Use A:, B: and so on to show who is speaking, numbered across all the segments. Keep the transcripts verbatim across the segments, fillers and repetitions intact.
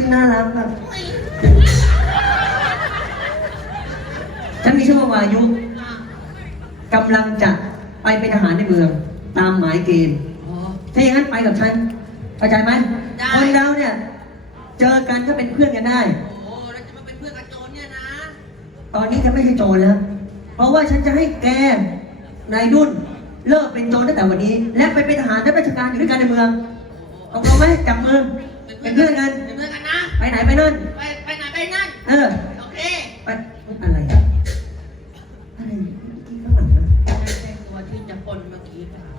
A: น่ารักแบบฉันมีชื่อว่าวายุกำลังจะไปเป็นทหารในเมืองตามหมายเกณฑ์ถ้าอย่างนั้นไปกับฉันเข้าใจไหมคนเราเนี่ยเจอกันก็เป็นเพื่อนกันได้โอ้แล้วจะมาเป็นเพื่อนกับโจรเนี่ยนะตอนนี้จะไม่ใช่โจรแล้วเพราะว่าฉันจะให้แกนายดุลเลิกเป็นโจรตั้งแต่วันนี้และไปเป็นทหารและราชการอยู่ด้วยกันในเมืองตกลงไหมจับมือเป็นเพื่อนกันเป็นเพื่อนกันนะไปไหนไปนั่นไปไปไหนไปนั่นเออโอเคไปอะไรอะไรที่ข้างหลังนะใช่ตัวที่จะปนเมื่อกี้เปล่า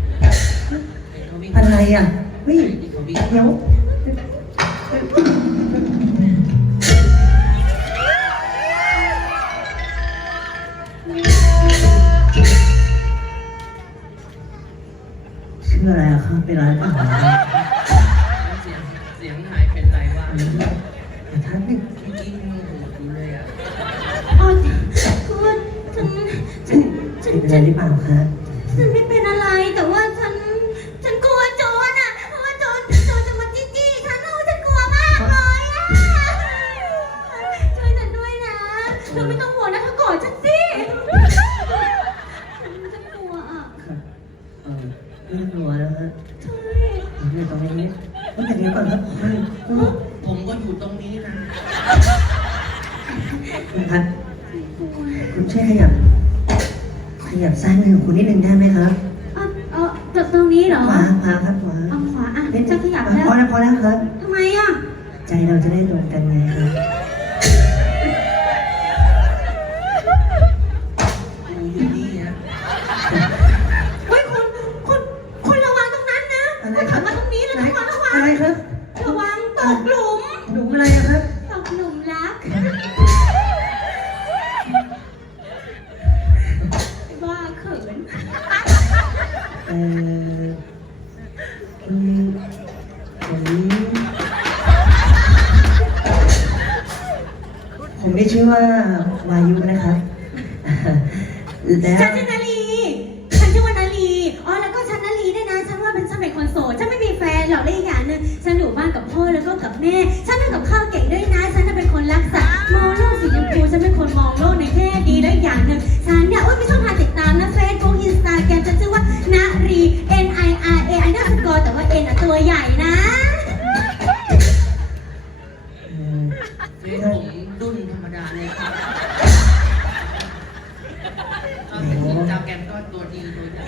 A: อะไรอ่ะเฮ้ยเดี๋ยวชื่ออะไรอะครับเป็นอะไรบ้างเสียงเสียงหายเป็นไรวะแต่ท่านนี่จริงๆเลยอ่ะอ๋อคือฉันฉันฉันเป็นอะไรหรือเปล่าคะฉันไม่เป็นอะไรแต่ว่าฉันฉันกลัวโจรอ่ะเพราะว่าโจรโจรจะมาจี้จี้ฉันโอ้ฉันกลัวมากเลยอ่ะช่วยฉันด้วยนะเธอไม่ต้องห่วงนะเธอกอดฉันสิฉันกลัวอ่ะเออไม่กลัวแล้วฮะใช่อยู่ตรงนี้ต้องแต่งนี้ก่อนครับผมก็อยู่ตรงนี้นะคุณพัดคุณช่วยขยับขยับซ้ายมือของคุณนิดนึงได้ไหมครับอ๋อเออจากตรงนี้เหรอขวาขวาครับขวาเอาขวาอ่ะเล่นจะขยับแล้วพอแล้วพอแล้วครับทำไมอ่ะใจเราจะได้ตรงกันไงครับอยู่นี่นะเฮ้ยคุณคุณคุณระวังตรงนั้นนะอะไรครับมาตรงนี้เลยระวังระวังอะไรครับระวังตกหลุมหลุมอะไรครับตกหลุมรักว่าเขินเอออืมผมผมได้ชื่อว่าวายุนะครับแล้วฉันชื่อนาลีฉันชื่อว่านาลีอ๋อแล้วก็ฉันนาลีด้วยนะฉันว่าเป็นฉันเป็นคนโสดฉันไม่มีแฟนหรอกได้อีกอย่างนึงฉันอยู่บ้านกับพ่อแล้วก็กับแม่ฉันทำกับข้าวเก่งด้วยนะฉันเป็นคนรักสัตว์มองโลกสีชมพูฉันเป็นคนมองโลกในแง่ดีและอีกอย่างนึงฉันเนี่ยโอ๊ยไม่ช่องทางติดตามนะเฟซบุ๊กอินสตาแกรมฉันชื่อว่านารี N I R A อันเดอร์สกอร์แต่ว่า N อ่ะตัวใหญ่นะเฟซผมดุ้นธรรมดาเลยครับอินสตาแกรมก็ตัวดีตัวใหญ่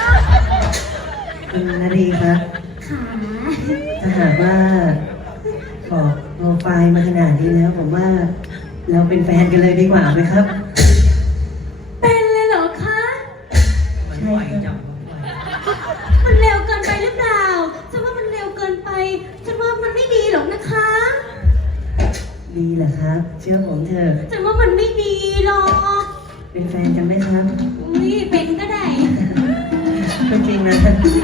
A: คุณนารีครับค่ะถ้าหากว่าบอกโปรไฟล์มาขนาดนี้แล้วผมว่าเราเป็นแฟนกันเลยดีกว่าไหมครับเป็นเลยเหรอคะใช่ครับมันเร็วเกินไปหรือเปล่าฉันว่ามันเร็วเกินไปฉันว่ามันไม่ดีหรอกนะคะดีเหรอครับเชื่อผมเถอะฉันว่ามันไม่ดีหรอกเป็นแฟนกันไหมครับอุ้ยเป็นก็ได้ก็จริงนะ